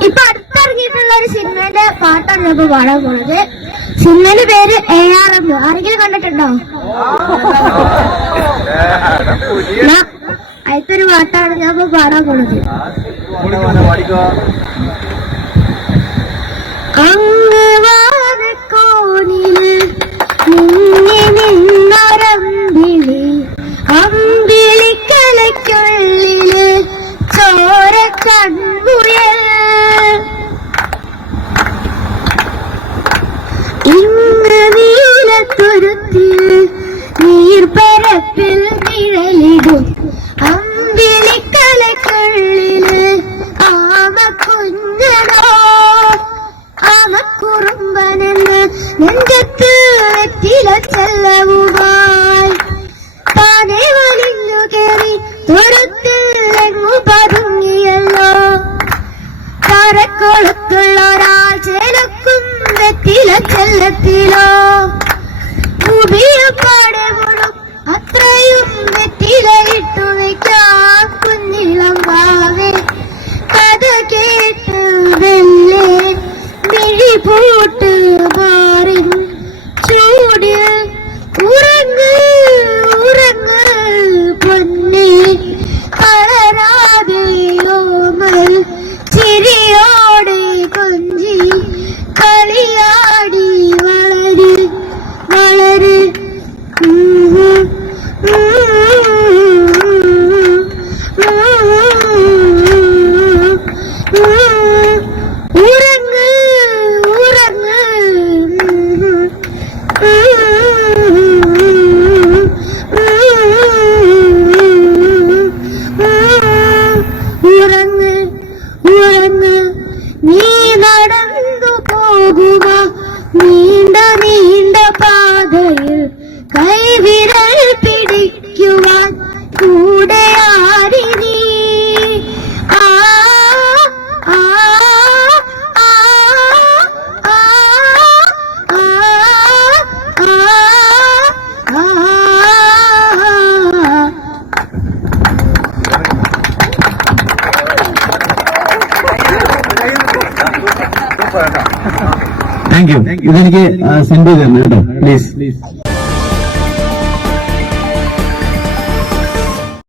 ഇപ്പൊ അടുത്തിറങ്ങിയിട്ടുള്ള ഒരു സിനിമയുടെ പാട്ടാണ് ഞാൻ ഇപ്പൊ പാടാൻ പോണത് സിനിമയുടെ പേര് എ ആർ എം ആരെങ്കിലും കണ്ടിട്ടുണ്ടോ ഞാൻ പാട്ടാണ് ഞാൻ ഇപ്പൊ പാടാൻ പോണത് അങ്ങ് നീലത്തുരുത്തിൽ നീർപ്പരപ്പിൽ നിഴലിടും. അമ്പിളിക്കലക്കുള്ളിൽ ആമ കുഞ്ഞനോ ആമക്കുറുമ്പനെന്ന് നെഞ്ചത്ത് താങ്ക് യു ഇതെനിക്ക് സെൻഡ് ചെയ്ത് തരണം കേട്ടോ. പ്ലീസ്